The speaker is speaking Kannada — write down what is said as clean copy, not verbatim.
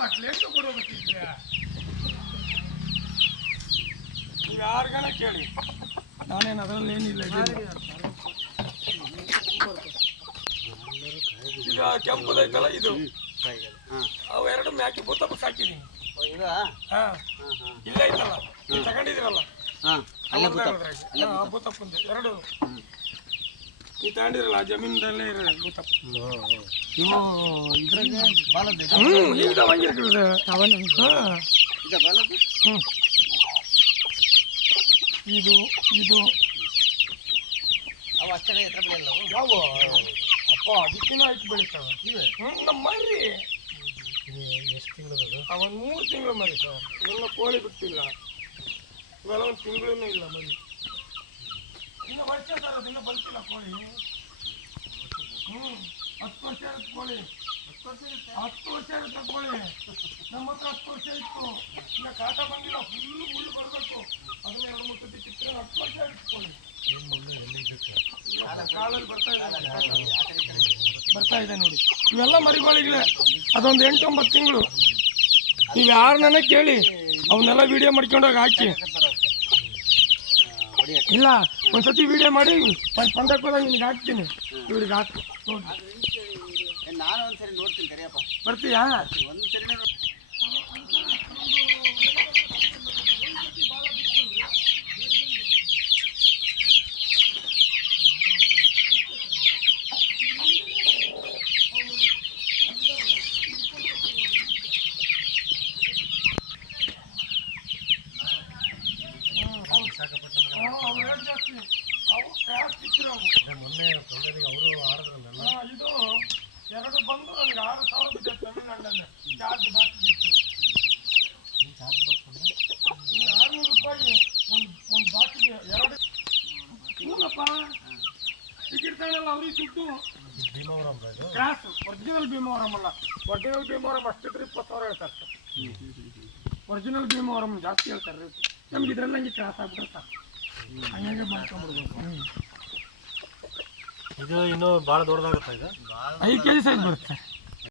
ಬಟ್ಲೆಂಟು ಕೊಡೋದಕ್ಕಿದ್ರೆ ನೀವು ಯಾರಿಗಾನ ಕೇಳಿ, ನಾನೇನು ಅದರಲ್ಲಿ ಏನಿಲ್ಲ. ಈಗ ಕೆಂಪುದೈತಲ್ಲ ಇದು, ಅವು ಎರಡು ಮ್ಯಾಕೆ ಭೂತಪ್ಪ ಸಾಕಿದೀನಿ. ಹಾ ಇಲ್ಲೇ ಐತಲ್ಲ, ನೀವು ತಗೊಂಡಿದ್ದೀರಲ್ಲ ಭೂತಪ್ಪಂದು ಎರಡು ನೀವು ತಗೊಂಡಿರಲ್ಲ, ಆ ಜಮೀನದಲ್ಲೇ ಇರೋದು ಭೂತಪ್ಪ. ಈಗ ಹಂಗಿರ್ತದೆ. ಇದು ಇದು ಯಾವ ಅಪ್ಪ ಅದಕ್ಕಿನ ಆಯ್ತು ಬೆಳಿತಾವೆ. ನಮ್ಮ ಮರಿ ಎಷ್ಟು ತಿಂಗಳು? ಅವನ್ 3 ತಿಂಗಳು ಮರಿ ಸರ್. ಇವೆಲ್ಲ ಕೋಳಿ ಬಿಟ್ಟಿಲ್ಲ, ಇವೆಲ್ಲ 1 ತಿಂಗಳೂ ಇಲ್ಲ ಮರಿ. ಇನ್ನು ವರ್ಷ ಸರ್, ಅದನ್ನ ಬಲ್ತಿಲ್ಲ ಕೋಳಿ. 10 ವರ್ಷ ಇರುತ್ತೆ ಕೋಳಿ, 10 ವರ್ಷ ಇರುತ್ತೆ ಕೋಳಿ. ನಮ್ಮ ಹತ್ರ 10 ವರ್ಷ ಇತ್ತು. ಇನ್ನು ಕಾಟ ಬಂದಿಲ್ಲ, ಫುಲ್ಲು ಮುಳ್ಳು ಬರಬೇಕು. ಅದನ್ನ 2-3 ಸತಿ ಕಿತ್ತರೆ 10 ವರ್ಷ ಇರುತ್ತೆ ಕೋಳಿ. ಕಾಲಲ್ಲಿ ಬರ್ತಾ ಇದೆ ನೋಡಿ. ಇವೆಲ್ಲ ಮರಿಗಳಿಗಳೇ, ಅದೊಂದು 8-9 ತಿಂಗಳು. ನೀವು ಯಾರನ್ನ ಕೇಳಿ, ಅವನ್ನೆಲ್ಲ ವಿಡಿಯೋ ಮಾಡ್ಕೊಂಡೋಗಿ ಹಾಕಿ. ಇಲ್ಲ ಒಂದ್ಸತಿ ವಿಡಿಯೋ ಮಾಡಿ ಪಂದಕ್ಕೆ ಹೋದಾಗ ನಿನಗೆ ಹಾಕ್ತೀನಿ. ಇವ್ರಿಗೆ ಹಾಕಿ ನೋಡಿ. ನಾನು ಒಂದ್ಸರಿ ನೋಡ್ತೀನಿ, ಕರಿಯಪ್ಪ ಬರ್ತೀಯಾ? ಒಂದ್ಸರಿ ಮೊನ್ನೆ ಅವರು ಆಡಿದ್ರಲ್ಲ, ಇದು 2 ಬಂದು ನನಗೆ 6,000 ಬಿದ್ದ ತಮಿಳ್ನಾಡಲ್ಲಿ ಚಾರ್ಜ್ ಬಾಕಿ ಬಿತ್ತು. 600 ರೂಪಾಯಿ ಒಂದು ಬಾಕಿಗೆ 2. ಹೂನಪ್ಪ, ಟಿಕೆಟ್ ತಗೊಳ್ಳಲ್ಲ ಅವ್ರಿಗೆ ದುಡ್ಡು. ಭೀಮವರಂ ಕ್ರಾಸ್, ಒರಿಜಿನಲ್ ಭೀಮವರಂ ಅಲ್ಲ. ಒರಿಜಿನಲ್ ಭೀಮವರಂ ಅಷ್ಟಿದ್ರೆ 20,000 ಹೇಳ್ತಾರೆ ಸರ್. ಒರಿಜಿನಲ್ ಭೀಮವರಂ ಜಾಸ್ತಿ ಹೇಳ್ತಾರೆ ರೇಟ್. ನಮ್ಗೆ ಇದ್ರಲ್ಲಿ ಹಂಗೆ ಕ್ರಾಸ್ ಆಗ್ಬಿಡುತ್ತೆ ಸರ್, ಹಂಗಾಗಿ ಮಾಡ್ಕೊಂಡ್ಬಿಡ್ಬೇಕು. ಇದು ಇನ್ನೂ ಭಾಳ ದೊಡ್ಡದಾಗುತ್ತೆ. ಇದು 5 kg ಸೈಜ್ ಬರುತ್ತೆ.